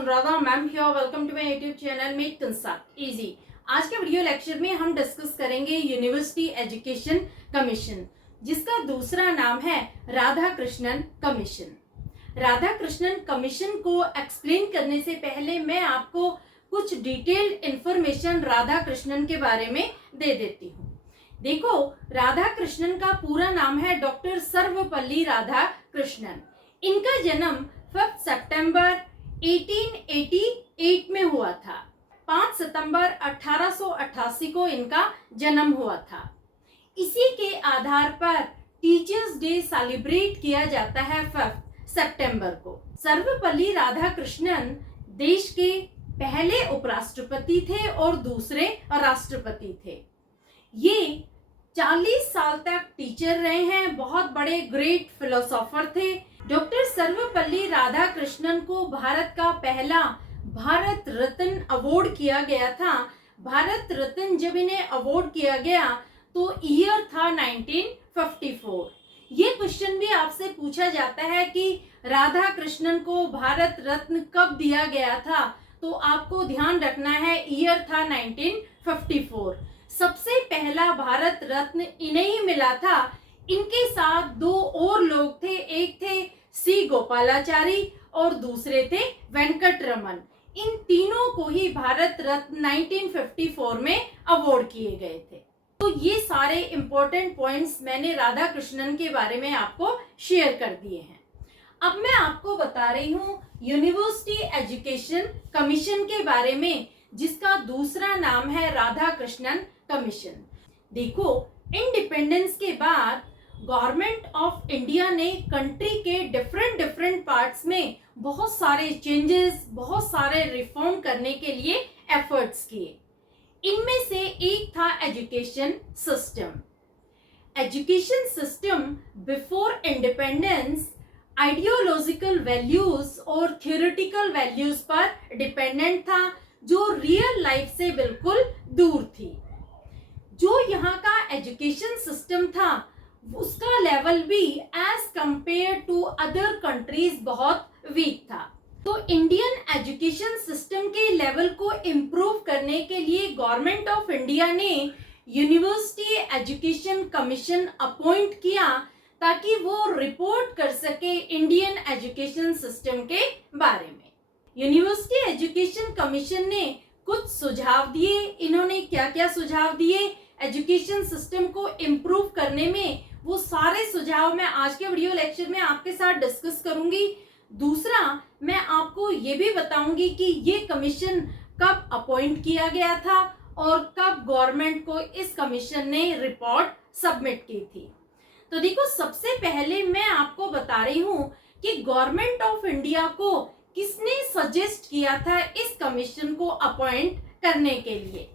Anuradha ma'am here. Welcome to my YouTube channel make concept easy. आज के video lecture में हम डिस्कस करेंगे यूनिवर्सिटी एजुकेशन कमीशन, जिसका दूसरा नाम है राधा कृष्णन कमीशन। राधा कृष्णन कमीशन को एक्सप्लेन करने से पहले मैं आपको कुछ डिटेल्ड इंफॉर्मेशन राधा कृष्णन के बारे में दे देती हूँ। देखो, राधा कृष्णन का पूरा नाम है डॉक्टर सर्वपल्ली राधा कृष्णन। इनका जन्म 5 सितंबर 1888 में हुआ था। 5 सितंबर 1888 को इनका जन्म हुआ था। इसी के आधार पर टीचर्स डे सेलिब्रेट किया जाता है 5 सितंबर को। सर्वपल्ली राधाकृष्णन देश के पहले उपराष्ट्रपति थे और दूसरे राष्ट्रपति थे। ये 40 साल तक टीचर रहे हैं, बहुत बड़े ग्रेट फिलोसोफर थे। डॉक्टर सर्वपल्ली राधाकृष्णन को भारत का पहला भारत रत्न अवार्ड किया गया था। भारत रत्न जब इन्हें अवार्ड किया गया तो ईयर था 1954। ये क्वेश्चन भी आपसे पूछा जाता है कि राधा कृष्णन को भारत रत्न कब दिया गया था, तो आपको ध्यान रखना है ईयर था 1954। सबसे पहला भारत रत्न इन्हें ही मिला था। इनके साथ दो और लोग थे, एक थे सी गोपालाचारी और दूसरे थे वेंकट रमन। इन तीनों को ही भारत रत्न 1954 में अवार्ड किए गए थे। तो ये सारे इंपॉर्टेंट पॉइंट्स मैंने राधा कृष्णन के बारे में आपको शेयर कर दिए हैं। अब मैं आपको बता रही हूँ यूनिवर्सिटी एजुकेशन कमीशन के बारे में, जिसका दूसरा नाम है राधा कृष्णन कमीशन। देखो, इंडिपेंडेंस के बाद गवर्नमेंट ऑफ इंडिया ने कंट्री के डिफरेंट पार्ट्स में बहुत सारे चेंजेस, बहुत सारे रिफॉर्म करने के लिए एफर्ट्स किए। इनमें से एक था education system. Education system before independence ideological values और थ्योरेटिकल वैल्यूज पर डिपेंडेंट था, जो रियल लाइफ से बिल्कुल दूर थी। जो यहाँ का एजुकेशन सिस्टम था उसका लेवल भी as compare to other countries बहुत वीक था। तो इंडियन एजुकेशन सिस्टम के लेवल को इम्प्रूव करने के लिए गवर्नमेंट ऑफ इंडिया ने यूनिवर्सिटी एजुकेशन कमीशन अपॉइंट किया, ताकि वो रिपोर्ट कर सके इंडियन एजुकेशन सिस्टम के बारे में। यूनिवर्सिटी एजुकेशन कमीशन ने कुछ सुझाव दिए। इन्होंने क्या क्या सुझाव दिए एजुकेशन सिस्टम को इम्प्रूव करने में, वो सारे सुझाव मैं आज के वीडियो लेक्चर में आपके साथ डिस्कस करूंगी। दूसरा, मैं आपको ये भी बताऊंगी कि ये कमीशन कब अपॉइंट किया गया था और कब गवर्नमेंट को इस कमीशन ने रिपोर्ट सबमिट की थी। तो देखो, सबसे पहले मैं आपको बता रही हूँ कि गवर्नमेंट ऑफ इंडिया को किसने सजेस्ट किया था इस कमीशन को अपॉइंट करने के लिए।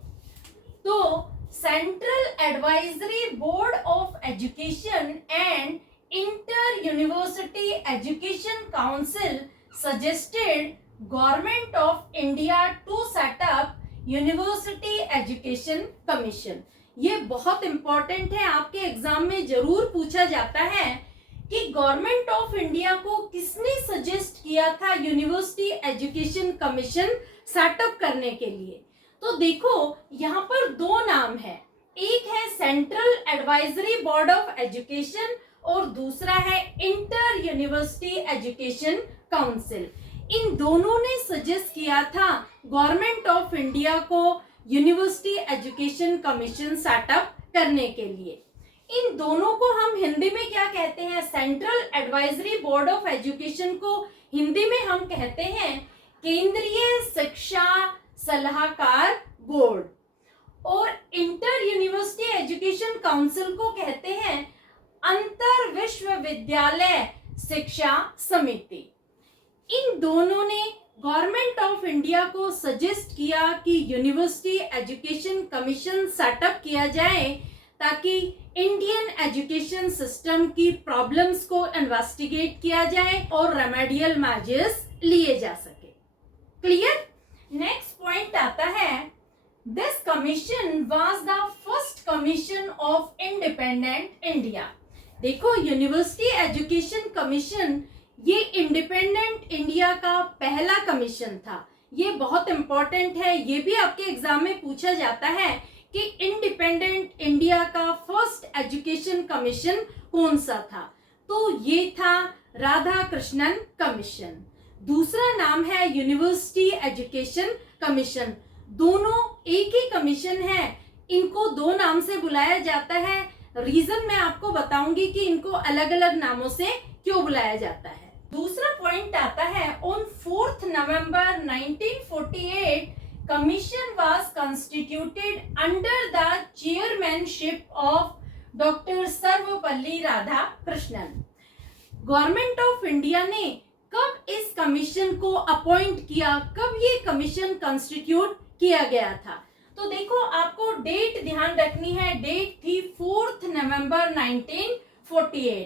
तो central advisory board of education and inter university education council suggested government of India to set up university education commission. ये बहुत इंपॉर्टेंट है, आपके एग्जाम में जरूर पूछा जाता है कि गवर्नमेंट ऑफ इंडिया को किसने सजेस्ट किया था यूनिवर्सिटी एजुकेशन कमीशन सेटअप करने के लिए। तो देखो, यहाँ पर दो नाम है, एक है central advisory board of education और दूसरा है इंटर यूनिवर्सिटी एजुकेशन काउंसिल। इन दोनों ने सजेस्ट किया था गवर्नमेंट ऑफ इंडिया को यूनिवर्सिटी एजुकेशन कमीशन सेटअप करने के लिए। इन दोनों को हम हिंदी में क्या कहते हैं? Central advisory board of education को हिंदी में हम कहते हैं केंद्रीय शिक्षा सलाहकार बोर्ड, और इंटर यूनिवर्सिटी एजुकेशन काउंसिल को कहते हैं अंतर विश्वविद्यालय शिक्षा समिति। इन दोनों ने गवर्नमेंट ऑफ इंडिया को सजेस्ट किया कि यूनिवर्सिटी एजुकेशन कमीशन सेटअप किया जाए, ताकि इंडियन एजुकेशन सिस्टम की प्रॉब्लम्स को इन्वेस्टिगेट किया जाए और रेमेडियल मेजर्स लिए जा सके। क्लियर? नेक्स्ट पॉइंट आता है, this commission was the first commission of independent India. देखो, यूनिवर्सिटी एजुकेशन कमीशन ये इंडिपेंडेंट इंडिया का पहला कमीशन था। ये बहुत इंपॉर्टेंट है, ये भी आपके एग्जाम में पूछा जाता है कि इंडिपेंडेंट इंडिया का फर्स्ट एजुकेशन कमीशन कौन सा था। तो ये था राधा कृष्णन कमीशन। दूसरा नाम है यूनिवर्सिटी एजुकेशन कमीशन। दोनों एक ही कमीशन है, इनको दो नाम से बुलाया जाता है। रीजन मैं आपको बताऊंगी कि इनको अलग अलग नामों से क्यों बुलाया जाता है। दूसरा पॉइंट आता है, on 4 November 1948 commission was constituted under the chairmanship of doctor Sarvepalli Radhakrishnan. Government of India ने कब इस कमीशन को अपॉइंट किया, कब ये कमीशन कॉन्स्टिट्यूट किया गया था? तो देखो, आपको डेट ध्यान रखनी है। डेट थी 4 नवंबर 1948।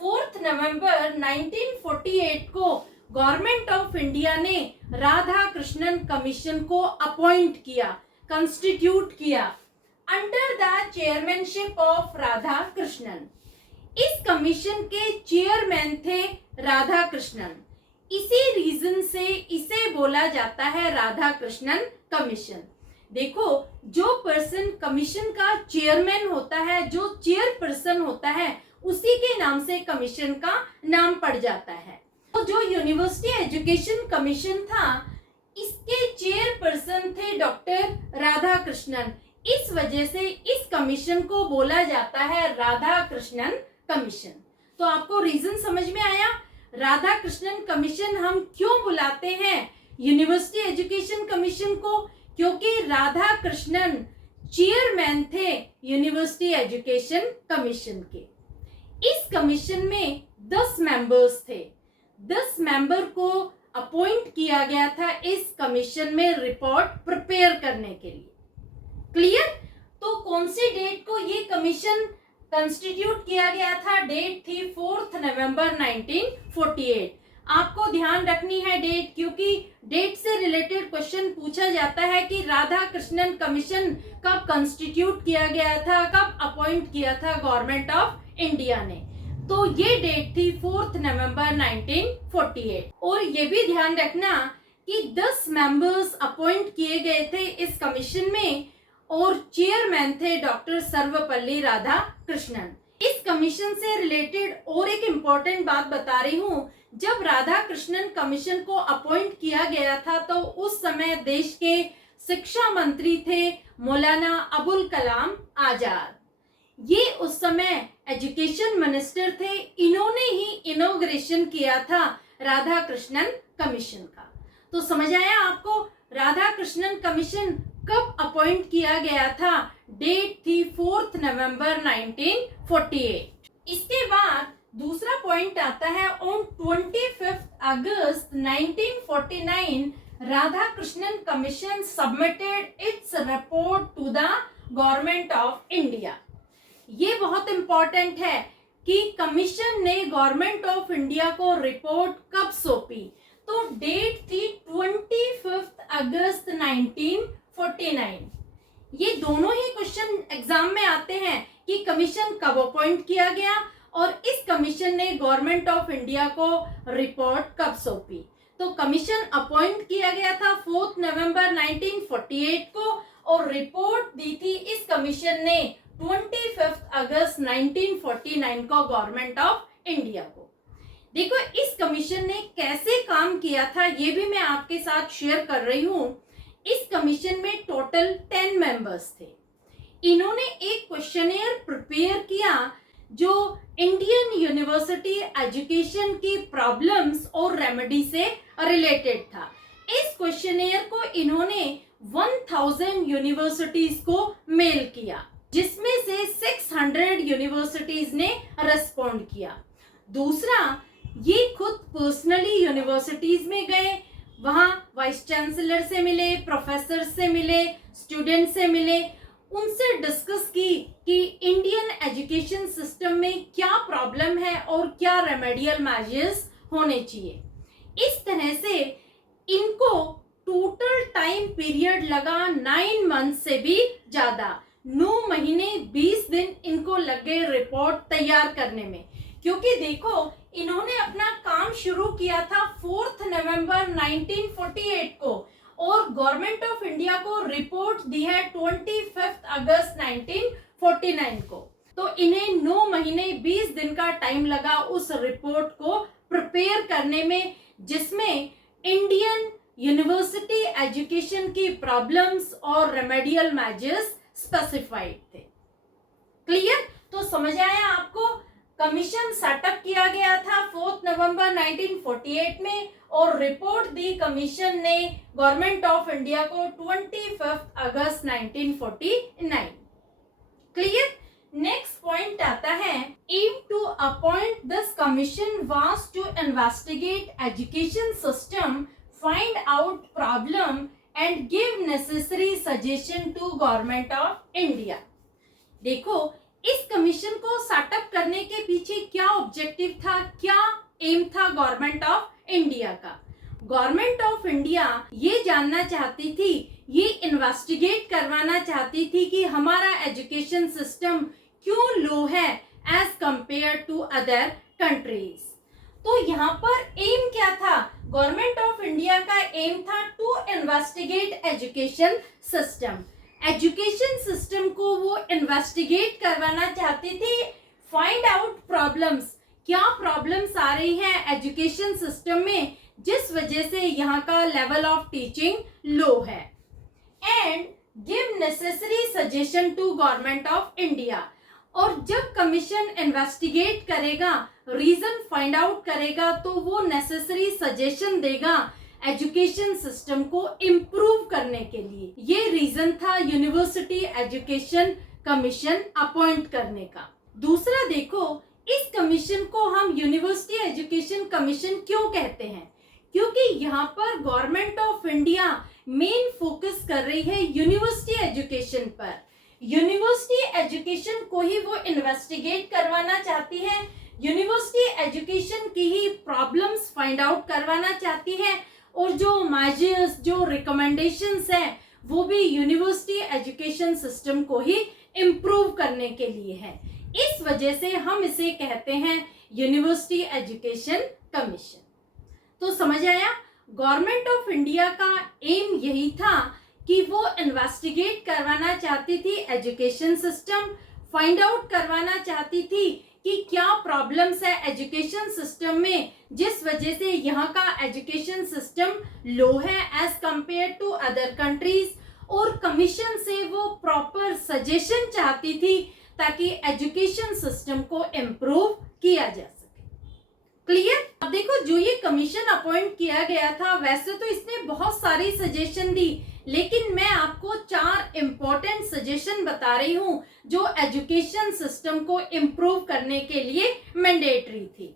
4 नवंबर 1948 को गवर्नमेंट ऑफ इंडिया ने राधा कृष्णन कमीशन को अपॉइंट किया, कॉन्स्टिट्यूट किया under the chairmanship of Radha Krishnan. इस कमीशन के चेयरमैन थे राधा कृष्णन। इसी रीजन से इसे बोला जाता है राधा कृष्णन कमीशन। देखो, जो पर्सन कमीशन का चेयरमैन होता है, जो चेयरपर्सन होता है, उसी के नाम से कमीशन का नाम पड़ जाता है। तो जो यूनिवर्सिटी एजुकेशन कमीशन था, इसके चेयरपर्सन थे डॉक्टर राधा कृष्णन। इस वजह से इस कमीशन को बोला जाता है राधा कृष्णन कमीशन। तो आपको रीजन समझ में आया? राधा कृष्णन कमीशन हम क्यों बुलाते हैं यूनिवर्सिटी एजुकेशन कमीशन को? क्योंकि राधा कृष्णन चेयरमैन थे यूनिवर्सिटी एजुकेशन कमीशन के। इस कमीशन में 10 मेंबर्स थे। 10 मेंबर को अपॉइंट किया गया था इस कमीशन में रिपोर्ट प्रिपेयर करने के लिए। क्लियर? तो कौन सी डेट को ये कमीशन कंस्टिट्यूट किया गया था? डेट थी 4 नवंबर 1948। आपको ध्यान रखनी है डेट, क्योंकि डेट से रिलेटेड क्वेश्चन पूछा जाता है कि राधा कृष्णन कमीशन कब कंस्टिट्यूट किया गया था, कब अपॉइंट किया था गवर्नमेंट ऑफ इंडिया ने। तो ये डेट थी 4 नवंबर 1948। और ये भी ध्यान रखना कि 10 मेंबर्स अपॉइंट किए गए थे इस कमीशन में और चेयरमैन थे डॉक्टर सर्वपल्ली राधाकृष्णन। इस कमीशन से रिलेटेड और एक इम्पोर्टेंट बात बता रही हूँ। जब राधा कृष्णन कमीशन को अपॉइंट किया गया था तो उस समय देश के शिक्षा मंत्री थे मौलाना अबुल कलाम आजाद। ये उस समय एजुकेशन मिनिस्टर थे। इन्होंने ही इनॉग्रेशन किया था राधा कृष्णन कमीशन का। तो समझ आया आपको राधा कृष्णन कमीशन कब अपॉइंट किया गया था? डेट थी 4 नवंबर 1948। इसके बाद दूसरा पॉइंट आता है, on 25 August 1949 Radhakrishnan commission submitted its report to the government of India. ये बहुत इंपॉर्टेंट है कि कमीशन ने गवर्नमेंट ऑफ इंडिया को रिपोर्ट कब सौंपी। तो डेट थी 25 अगस्त 1949। ये दोनों ही क्वेश्चन एग्जाम में आते हैं कि कमीशन कब अपॉइंट किया गया और इस कमीशन ने गवर्नमेंट ऑफ इंडिया को रिपोर्ट कब सौंपी। तो कमीशन अपॉइंट किया गया था 4 नवंबर 1948 को और रिपोर्ट दी थी इस कमीशन ने 25 अगस्त 1949 को गवर्नमेंट ऑफ इंडिया को। देखो, इस कमीशन ने कैसे काम किया था ये भी मैं आपके साथ शेयर कर रही हूँ। इस कमीशन में टोटल 10 मेंबर्स थे। इन्होंने एक क्वेश्चनेयर प्रिपेयर किया जो इंडियन यूनिवर्सिटी एजुकेशन की प्रॉब्लम्स और रेमेडी से रिलेटेड था। इस क्वेश्चनेयर को इन्होंने 1000 यूनिवर्सिटीज को मेल किया, जिसमें से 600 यूनिवर्सिटीज ने रेस्पॉन्ड किया। दूसरा, ये खुद पर्सनली यूनिवर्सिटीज में गए, वहां वाइस चांसलर से मिले, प्रोफेसर से मिले, स्टूडेंट से मिले, उनसे डिस्कस की कि इंडियन एजुकेशन सिस्टम में क्या प्रॉब्लम है और क्या रेमेडियल मेजर्स होने चाहिए। इस तरह से इनको टोटल टाइम पीरियड लगा 9 मंथ से भी ज्यादा, 9 महीने 20 दिन इनको लगे रिपोर्ट तैयार करने में। क्योंकि देखो इन्होंने अपना काम शुरू किया था 4 नवंबर 1948 को और गवर्नमेंट ऑफ इंडिया को रिपोर्ट दी है 25 अगस्त 1949 को। तो इन्हें 9 महीने 20 दिन का टाइम लगा उस रिपोर्ट को प्रिपेयर करने में, जिसमें इंडियन यूनिवर्सिटी एजुकेशन की प्रॉब्लम्स और रेमेडियल मेजर्स स्पेसिफाइड थे। क्लियर? तो समझ आया आपको? कमीशन सेटअप किया गया था 4 नवंबर 1948 में और रिपोर्ट दी कमीशन ने गवर्नमेंट ऑफ इंडिया को 25 अगस्त 1949। क्लियर? नेक्स्ट पॉइंट आता है, aim to appoint this commission was to investigate education system, find out problem and give necessary suggestion to government of India. देखो इस कमीशन को सेटअप करने के पीछे क्या ऑब्जेक्टिव था, क्या एम था गवर्नमेंट ऑफ इंडिया का? गवर्नमेंट ऑफ इंडिया ये जानना चाहती थी, ये इन्वेस्टिगेट करवाना चाहती थी कि हमारा एजुकेशन सिस्टम क्यों लो है as compare to other countries. तो यहाँ पर एम क्या था? गवर्नमेंट ऑफ इंडिया का एम था to investigate education system. Education system को वो इन्वेस्टिगेट करवाना चाहती थी, फाइंड आउट प्रॉब्लम्स, क्या प्रॉब्लम्स आ रही हैं एजुकेशन सिस्टम में जिस वजह से यहाँ का लेवल ऑफ टीचिंग लो है, and give necessary suggestion to government of India. और जब कमीशन इन्वेस्टिगेट करेगा, रीजन फाइंड आउट करेगा, तो वो नेसेसरी सजेशन देगा एजुकेशन सिस्टम को इम्प्रूव करने के लिए। ये रीजन था यूनिवर्सिटी एजुकेशन कमीशन अपॉइंट करने का। दूसरा देखो, इस कमीशन को हम यूनिवर्सिटी एजुकेशन कमीशन क्यों कहते हैं? क्योंकि यहाँ पर government of India main focus कर रही है यूनिवर्सिटी एजुकेशन पर। यूनिवर्सिटी एजुकेशन को ही वो इन्वेस्टिगेट करवाना चाहती है, यूनिवर्सिटी एजुकेशन की ही प्रॉब्लम्स फाइंड आउट करवाना चाहती है, और जो मेजर्स, जो रिकमेंडेशंस हैं वो भी यूनिवर्सिटी एजुकेशन सिस्टम को ही इम्प्रूव करने के लिए है। इस वजह से हम इसे कहते हैं यूनिवर्सिटी एजुकेशन कमीशन। तो समझ आया, गवर्नमेंट ऑफ इंडिया का एम यही था कि वो इन्वेस्टिगेट करवाना चाहती थी एजुकेशन सिस्टम, फाइंड आउट करवाना चाहती थी कि क्या प्रॉब्लम्स है एजुकेशन सिस्टम में जिस वजह से यहाँ का एजुकेशन सिस्टम लो है as compare to other countries, और कमीशन से वो प्रॉपर सजेशन चाहती थी ताकि एजुकेशन सिस्टम को इम्प्रूव किया जा सके। क्लियर? अब देखो, जो ये कमीशन अपॉइंट किया गया था, वैसे तो इसने बहुत सारी सजेशन दी, लेकिन मैं आपको 4 इम्पोर्टेंट सजेशन बता रही हूँ जो एजुकेशन सिस्टम को इम्प्रूव करने के लिए मैंडेटरी थी।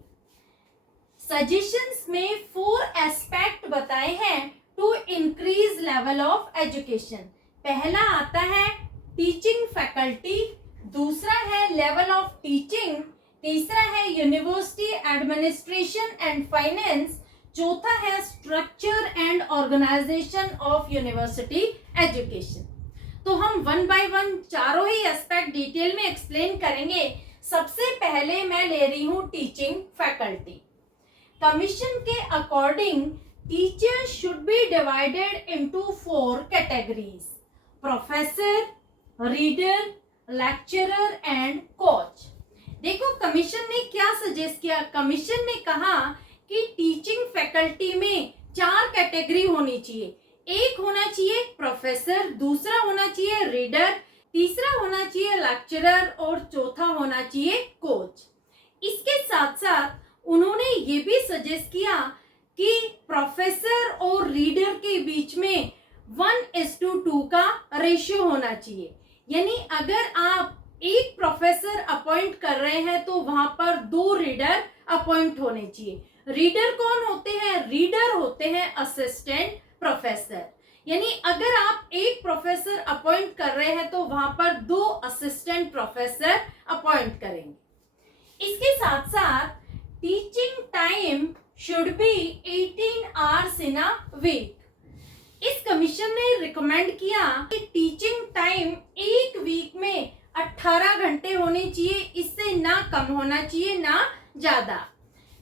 सजेशंस में 4 एस्पेक्ट बताए हैं to increase level of education. पहला आता है टीचिंग फैकल्टी, दूसरा है लेवल ऑफ टीचिंग, तीसरा है यूनिवर्सिटी एडमिनिस्ट्रेशन एंड फाइनेंस, चौथा है structure and organisation of university education. तो हम 1 बाय 1 चारों ही एस्पेक्ट डिटेल में एक्सप्लेन करेंगे। सबसे पहले मैं ले रही हूँ टीचिंग फैकल्टी। कमीशन के according teachers should be divided into 4 categories: professor, reader, lecturer and coach. देखो कमीशन ने क्या सजेस्ट किया? कमीशन ने कहा कि टीचिंग फैकल्टी में 4 कैटेगरी होनी चाहिए। एक होना चाहिए प्रोफेसर, दूसरा होना चाहिए रीडर, तीसरा होना चाहिए लेक्चरर और चौथा होना चाहिए कोच। इसके साथ साथ उन्होंने ये भी सजेस्ट किया कि प्रोफेसर और रीडर के बीच में 1:2 का रेशियो होना चाहिए। यानी अगर आप एक प्रोफेसर अपॉइंट कर रहे हैं तो वहां पर 2 रीडर अपॉइंट होने चाहिए। रीडर कौन होते हैं? रीडर होते हैं असिस्टेंट प्रोफेसर। यानी अगर आप एक प्रोफेसर अपॉइंट कर रहे हैं तो वहां पर 2 असिस्टेंट प्रोफेसर अपॉइंट करेंगे। इसके साथ साथ teaching time should be 18 hours in a week. इस कमीशन ने रिकमेंड किया कि टीचिंग टाइम एक वीक में 18 घंटे होने चाहिए, इससे ना कम होना चाहिए ना ज्यादा।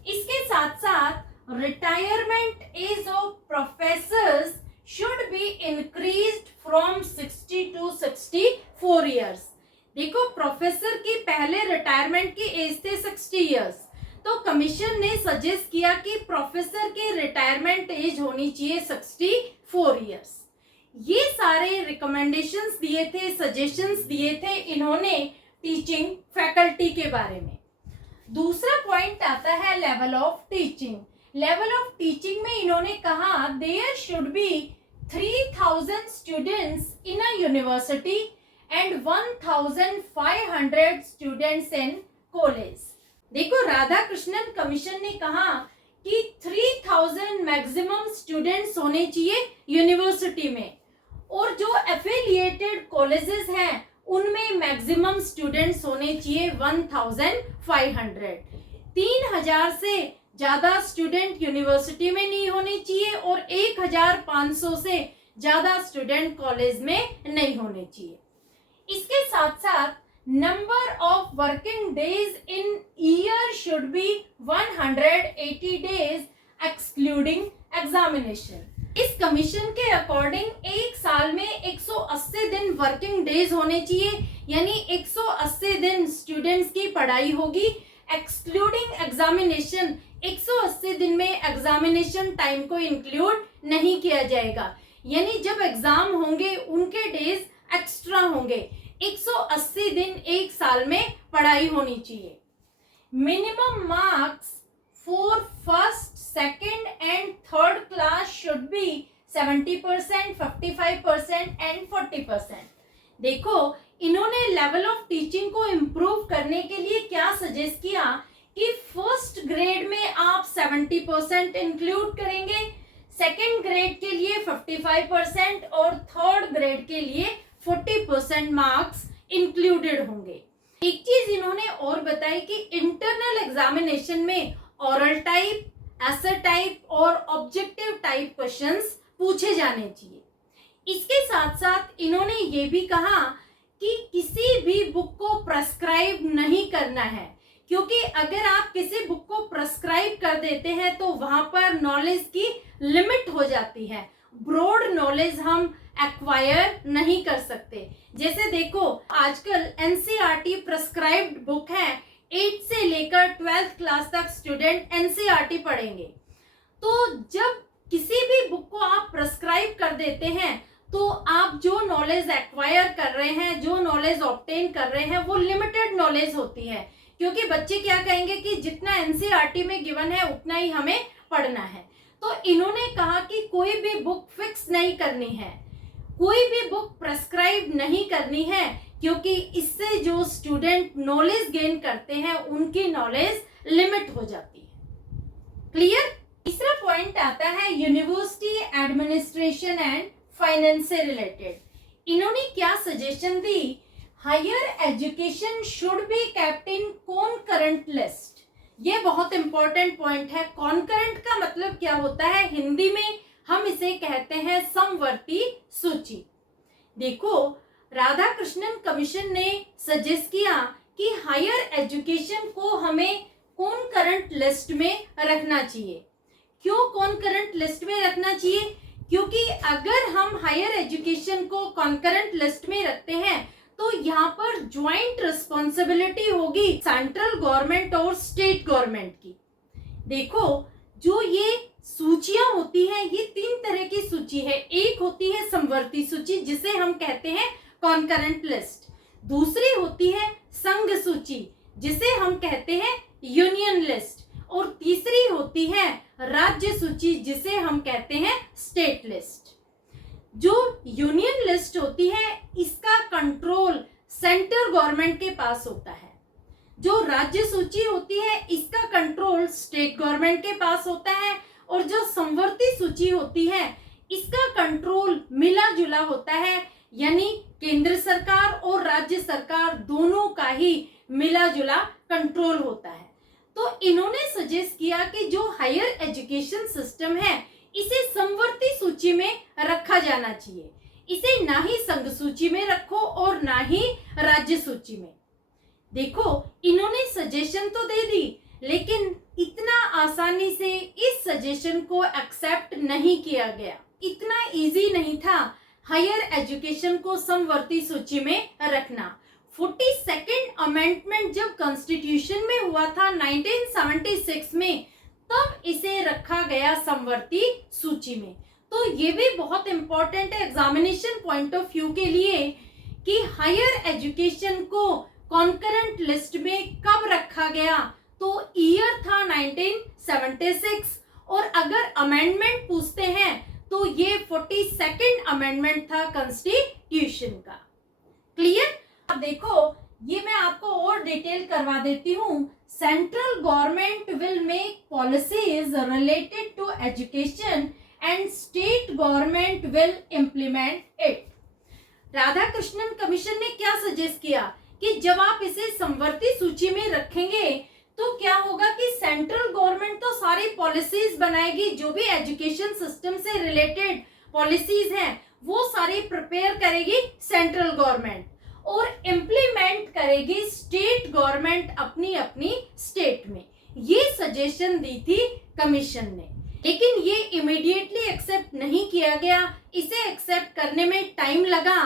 इसके साथ साथ retirement age of professors should be increased from 60 to 64 years. देखो, प्रोफेसर की पहले रिटायरमेंट की एज थे 60 ईयर्स, तो कमीशन ने सजेस्ट किया कि प्रोफेसर की रिटायरमेंट एज होनी चाहिए 64 ईयर्स। ये सारे रिकमेंडेशंस दिए थे, सजेशंस दिए थे इन्होंने टीचिंग फैकल्टी के बारे में। दूसरा पॉइंट आता है level of teaching. Level of teaching में इन्होंने कहा there should be 3000 students in a university and 1500 students in college. देखो, राधा कृष्णन कमीशन ने कहा कि 3000 मैक्सिमम स्टूडेंट्स होने चाहिए यूनिवर्सिटी में, और जो एफिलिएटेड कॉलेजेस हैं उनमें मैक्सिमम स्टूडेंट्स होने चाहिए 1500। 3000 से ज्यादा स्टूडेंट यूनिवर्सिटी में नहीं होने चाहिए और 1500 से ज्यादा स्टूडेंट कॉलेज में नहीं होने चाहिए। इसके साथ साथ number of working days in year should be 180 days excluding examination. इस कमीशन के अकॉर्डिंग एक साल में 180 दिन वर्किंग डेज होने चाहिए, यानी 180 दिन स्टूडेंट्स की पढ़ाई होगी एक्सक्लूडिंग एग्जामिनेशन। 180 दिन में एग्जामिनेशन टाइम को इंक्लूड नहीं किया जाएगा, यानी जब एग्जाम होंगे उनके डेज एक्स्ट्रा होंगे। 180 दिन एक साल में पढ़ाई होनी चाहिए। Minimum marks for first, second and third class should be 70%, 55% and 40%। देखो, इन्होंने लेवल ऑफ टीचिंग को इम्प्रूव करने के लिए क्या सजेस्ट किया कि फर्स्ट ग्रेड में आप 70% इंक्लूड करेंगे, सेकेंड ग्रेड के लिए 55% और थर्ड ग्रेड के लिए 40% मार्क्स इंक्लूडेड होंगे। एक चीज इन्होंने और बताई कि इंटरनल एग्जामिनेशन में ओरल टाइप, एसे टाइप और ऑब्जेक्टिव टाइप क्वेश्चंस पूछे जाने चाहिए। इसके साथ साथ इन्होंने ये भी कहा कि किसी भी बुक को प्रेस्क्राइब नहीं करना है, क्योंकि अगर आप किसी बुक को प्रेस्क्राइब कर देते हैं तो वहां पर नॉलेज की लिमिट हो जाती है, ब्रॉड नॉलेज हम एक्वायर नहीं कर सकते। जैसे देखो, आजकल एनसीईआरटी प्रेस्क्राइब्ड बुक है, 8 से लेकर 12th क्लास तक स्टूडेंट एनसीईआरटी पढ़ेंगे। तो जब किसी भी बुक को आप प्रेस्क्राइब कर देते हैं तो आप जो नॉलेज एक्वायर कर रहे हैं, जो नॉलेज ऑब्टेन कर रहे हैं, वो लिमिटेड नॉलेज होती है, क्योंकि बच्चे क्या कहेंगे कि जितना एनसीईआरटी में गिवन है उतना ही हमें पढ़ना है। तो इन्होंने कहा कि कोई भी बुक फिक्स नहीं करनी है, कोई भी बुक प्रेस्क्राइब नहीं करनी है, क्योंकि इससे जो स्टूडेंट नॉलेज गेन करते हैं उनकी नॉलेज लिमिट हो जाती है। क्लियर? तीसरा पॉइंट आता है यूनिवर्सिटी एडमिनिस्ट्रेशन एंड फाइनेंस से रिलेटेड। इन्होंने क्या सजेशन दी? Higher education should be kept in concurrent list. ये बहुत इंपॉर्टेंट पॉइंट है। कॉन्करेंट का मतलब क्या होता है? हिंदी में हम इसे कहते हैं समवर्ती सूची। देखो, राधा कृष्णन कमीशन ने सजेस्ट किया कि हायर एजुकेशन को हमें कॉन्करेंट लिस्ट में रखना चाहिए। क्यों कॉन्करेंट लिस्ट में रखना चाहिए? क्योंकि अगर हम हायर एजुकेशन को कॉन्करेंट लिस्ट में रखते हैं तो यहाँ पर ज्वाइंट रिस्पॉन्सिबिलिटी होगी सेंट्रल गवर्नमेंट और स्टेट गवर्नमेंट की। देखो, जो ये सूचियां होती हैं, ये 3 तरह की सूची है। एक होती है समवर्ती सूची, जिसे हम कहते हैं कॉन्करेंट लिस्ट। दूसरी होती है संघ सूची, जिसे हम कहते हैं यूनियन लिस्ट। और तीसरी होती है राज्य सूची, जिसे हम कहते हैं स्टेट लिस्ट। जो यूनियन लिस्ट होती है, इसका कंट्रोल सेंट्रल गवर्नमेंट के पास होता है। जो राज्य सूची होती है, इसका कंट्रोल स्टेट गवर्नमेंट के पास होता है। और जो समवर्ती सूची होती है, इसका कंट्रोल मिला जुला होता है, यानी केंद्र सरकार और राज्य सरकार दोनों का ही मिला जुला कंट्रोल होता है। तो इन्होंने सजेस्ट किया कि जो हायर एजुकेशन सिस्टम है, इसे समवर्ती सूची में रखा जाना चाहिए। इसे ना ही संघ सूची में रखो और ना ही राज्य सूची में। देखो, इन्होंने सजेशन तो दे दी, लेकिन इतना आसानी से इस सजेशन को एक्सेप्ट नहीं किया गया। इतना इजी नहीं था हायर एजुकेशन को समवर्ती सूची में रखना। 42nd अमेंडमेंट जब कॉन्स्टिट्यूशन में हुआ था 1976 में, तब इसे रखा गया समवर्ती सूची में। तो ये भी बहुत इंपॉर्टेंट है एग्जामिनेशन पॉइंट ऑफ व्यू के लिए कि हायर एजुकेशन को कॉन्करेंट लिस्ट में कब रखा गया। तो ईयर था 1976, और अगर अमेंडमेंट पूछते हैं तो ये 42nd अमेंडमेंट था कॉन्स्टिट्यूशन का। क्लियर? अब देखो, ये मैं आपको और डिटेल करवा देती हूँ। Central government will make policies related to education and state government will implement it. Radhakrishnan commission ने क्या सजेस्ट किया कि जब आप इसे समवर्ती सूची में रखेंगे तो क्या होगा कि सेंट्रल गवर्नमेंट तो सारी पॉलिसीज बनाएगी, जो भी एजुकेशन सिस्टम से रिलेटेड पॉलिसीज हैं वो सारी प्रिपेयर करेगी सेंट्रल गवर्नमेंट, और इम्प्लीमेंट करेगी स्टेट गवर्नमेंट अपनी अपनी स्टेट में। ये सजेशन दी थी कमीशन ने, लेकिन ये इमीडिएटली एक्सेप्ट नहीं किया गया। इसे एक्सेप्ट करने में टाइम लगा।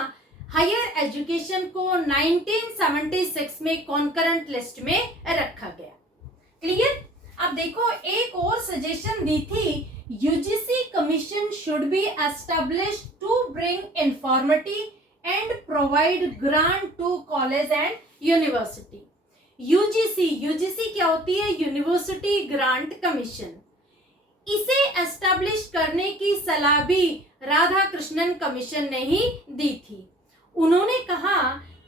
हायर एजुकेशन को 1976 में कॉन्करेंट लिस्ट में रखा गया। क्लियर? अब देखो, एक और सजेशन दी थी, UGC commission should be established to bring uniformity and provide grant to college and university. UGC क्या होती है? University grant commission. इसे एस्टैब्लिश करने की सलाह भी राधाकृष्णन कमीशन ने ही दी थी। उन्होंने कहा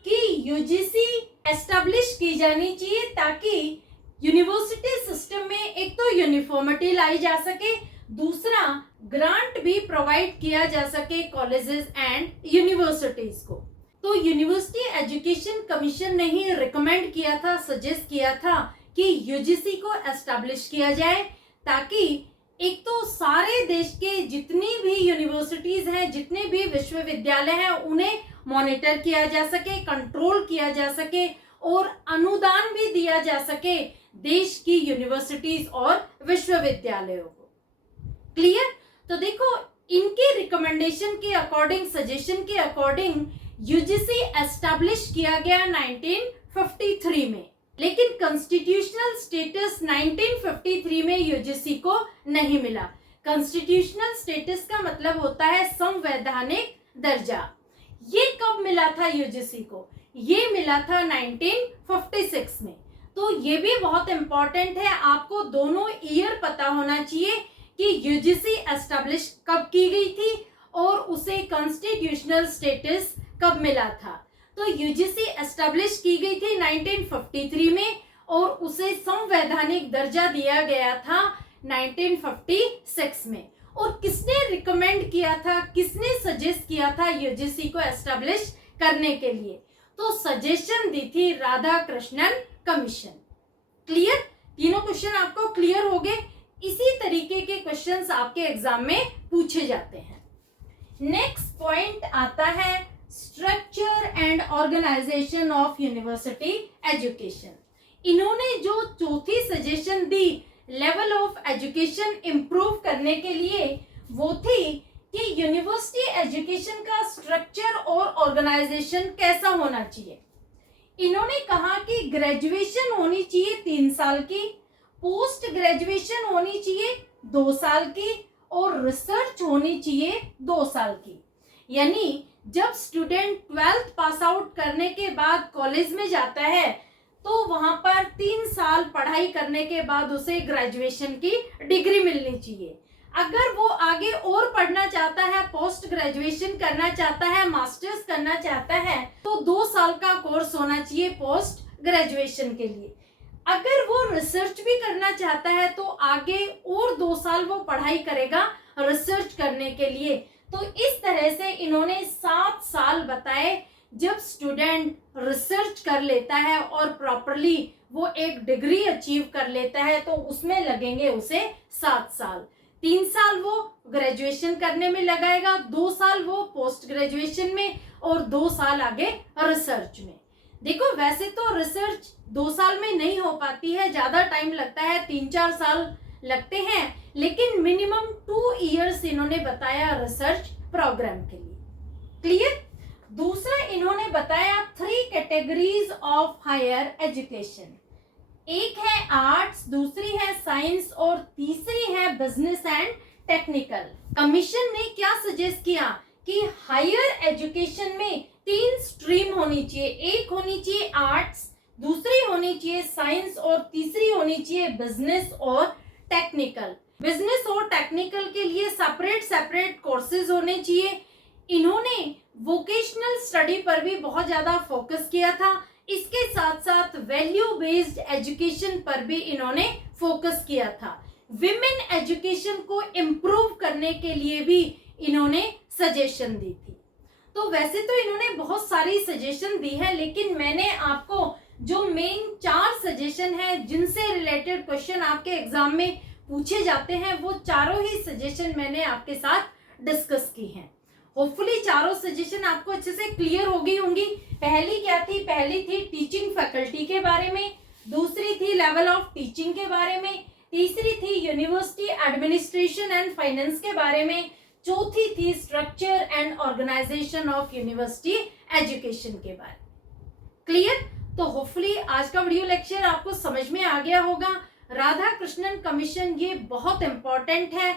कि यूजीसी एस्टैब्लिश की जानी चाहिए ताकि यूनिवर्सिटी सिस्टम में एक तो यूनिफॉर्मिटी लाई जा सके, दूसरा ग्रांट भी प्रोवाइड किया जा सके कॉलेजेस एंड यूनिवर्सिटीज को। तो यूनिवर्सिटी एजुकेशन कमीशन ने ही रिकमेंड किया था, सजेस्ट किया था कि यूजीसी को एस्टैब्लिश किया जाए, ताकि एक तो सारे देश के जितनी भी यूनिवर्सिटीज हैं, जितने भी विश्वविद्यालय हैं, उन्हें मॉनिटर किया जा सके, कंट्रोल किया जा सके और अनुदान भी दिया जा सके देश की यूनिवर्सिटीज और विश्वविद्यालयों को। क्लियर? तो देखो, इनके रिकमेंडेशन के अकॉर्डिंग, सजेशन के अकॉर्डिंग यूजीसी एस्टैब्लिश किया गया 1953 में, लेकिन कॉन्स्टिट्यूशनल स्टेटस 1953 में यूजीसी को नहीं मिला। कॉन्स्टिट्यूशनल स्टेटस का मतलब होता है संवैधानिक दर्जा। ये कब मिला था यूजीसी को? ये मिला था 1956 में। तो ये भी बहुत इंपॉर्टेंट है, आपको दोनों ईयर पता होना चाहिए कि यूजीसी एस्टैब्लिश कब की गई थी और उसे कॉन्स्टिट्यूशनल स्टेटस कब मिला था। तो यूजीसी एस्टैब्लिश की गई थी 1953 में और उसे संवैधानिक दर्जा दिया गया था 1956 में। और किसने रिकमेंड किया था, किसने सजेस्ट किया था यूजीसी को एस्टैब्लिश करने के लिए? तो सजेशन दी थी राधाकृष्णन कमीशन। क्लियर? तीनों क्वेश्चन आपको क्लियर हो गए। इसी तरीके के क्वेश्चंस आपके एग्जाम में पूछे जाते हैं। नेक्स्ट पॉइंट आता है structure and organisation of university education. इन्होंने जो चौथी सजेशन दी लेवल ऑफ एजुकेशन इंप्रूव करने के लिए, वो थी कि यूनिवर्सिटी एजुकेशन का स्ट्रक्चर और ऑर्गेनाइजेशन कैसा होना चाहिए। इन्होंने कहा कि ग्रेजुएशन होनी चाहिए 3 साल की, पोस्ट ग्रेजुएशन होनी चाहिए 2 साल की और रिसर्च होनी चाहिए 2 साल की। यानी जब स्टूडेंट 12th पास आउट करने के बाद कॉलेज में जाता है तो वहां पर 3 साल पढ़ाई करने के बाद उसे ग्रेजुएशन की डिग्री मिलनी चाहिए। अगर वो आगे और पढ़ना चाहता है, पोस्ट ग्रेजुएशन करना चाहता है, मास्टर्स करना चाहता है, तो 2 साल का कोर्स होना चाहिए पोस्ट ग्रेजुएशन के लिए। अगर वो रिसर्च भी करना चाहता है तो आगे और 2 साल वो पढ़ाई करेगा रिसर्च करने के लिए। तो इस तरह से इन्होंने 7 साल बताए। जब स्टूडेंट रिसर्च कर लेता है और प्रॉपरली वो एक डिग्री अचीव कर लेता है तो उसमें लगेंगे उसे 7 साल। 3 साल वो ग्रेजुएशन करने में लगाएगा, 2 साल वो पोस्ट ग्रेजुएशन में और 2 साल आगे रिसर्च में। देखो वैसे तो रिसर्च 2 साल में नहीं हो पाती है, ज्यादा टाइम लगता है, 3-4 साल लगते हैं, लेकिन मिनिमम 2 इयर्स इन्होंने बताया रिसर्च प्रोग्राम के लिए। क्लियर। दूसरा इन्होंने बताया 3 कैटेगरीज ऑफ हायर एजुकेशन। एक है आर्ट्स, दूसरी है साइंस और तीसरी है बिजनेस एंड टेक्निकल। कमीशन ने क्या सजेस्ट किया कि हायर एजुकेशन में 3 स्ट्रीम होनी चाहिए, एक होनी चाहिए आर्ट्स, दूसरी होनी चाहिए साइंस और तीसरी होनी चाहिए बिजनेस और टेक्निकल। बिजनेस और टेक्निकल के लिए सेपरेट सेपरेट कोर्सेज होने चाहिए। इन्होंने वोकेशनल स्टडी पर भी बहुत ज्यादा फोकस किया था। इसके साथ साथ वैल्यू बेस्ड एजुकेशन पर भी इन्होंने फोकस किया था। विमेन एजुकेशन को इम्प्रूव करने के लिए भी इन्होंने सजेशन दी थी। तो वैसे तो इन्होंने बहुत सारी सजेशन दी है, लेकिन मैंने आपको जो मेन 4 सजेशन है जिनसे रिलेटेड क्वेश्चन आपके एग्जाम में पूछे जाते हैं, वो चारों ही सजेशन मैंने आपके साथ डिस्कस की हैं। होपफुली चारों सजेशन आपको अच्छे से क्लियर हो गई होंगी। पहली क्या थी? पहली थी टीचिंग फैकल्टी के बारे में, दूसरी थी लेवल ऑफ टीचिंग के बारे में, तीसरी थी यूनिवर्सिटी एडमिनिस्ट्रेशन एंड फाइनेंस के बारे में, चौथी थी structure and organisation of university education के बारे में। क्लियर। तो होपफुली आज का वीडियो लेक्चर आपको समझ में आ गया होगा। राधा कृष्णन कमीशन ये बहुत इंपॉर्टेंट है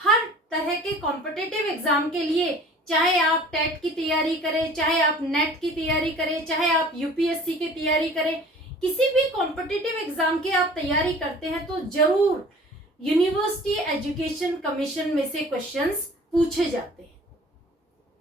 हर तरह के कॉम्पिटिटिव एग्जाम के लिए, चाहे आप टेट की तैयारी करें, चाहे आप नेट की तैयारी करें, चाहे आप यूपीएससी की तैयारी करें, किसी भी कॉम्पिटिटिव एग्जाम की आप तैयारी करते हैं तो जरूर यूनिवर्सिटी एजुकेशन कमीशन में से क्वेश्चंस पूछे जाते हैं।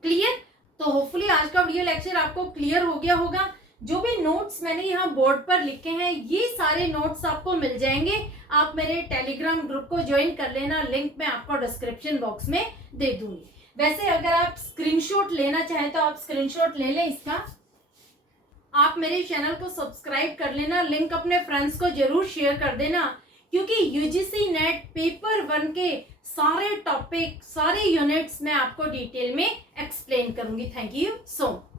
क्लियर। तो होपफुली आज का वीडियो लेक्चर आपको क्लियर हो गया होगा। जो भी नोट्स मैंने यहाँ बोर्ड पर लिखे हैं, ये सारे नोट्स आपको मिल जाएंगे। आप मेरे टेलीग्राम ग्रुप को ज्वाइन कर लेना, लिंक मैं आपको डिस्क्रिप्शन बॉक्स में दे दूंगी। वैसे अगर आप स्क्रीनशॉट लेना चाहें तो आप स्क्रीनशॉट ले लें इसका। आप मेरे चैनल को सब्सक्राइब कर लेना, लिंक अपने फ्रेंड्स को जरूर शेयर कर देना, क्योंकि यूजीसी नेट पेपर 1 के सारे टॉपिक, सारे यूनिट्स मैं आपको डिटेल में एक्सप्लेन करूंगी। Thank you so much.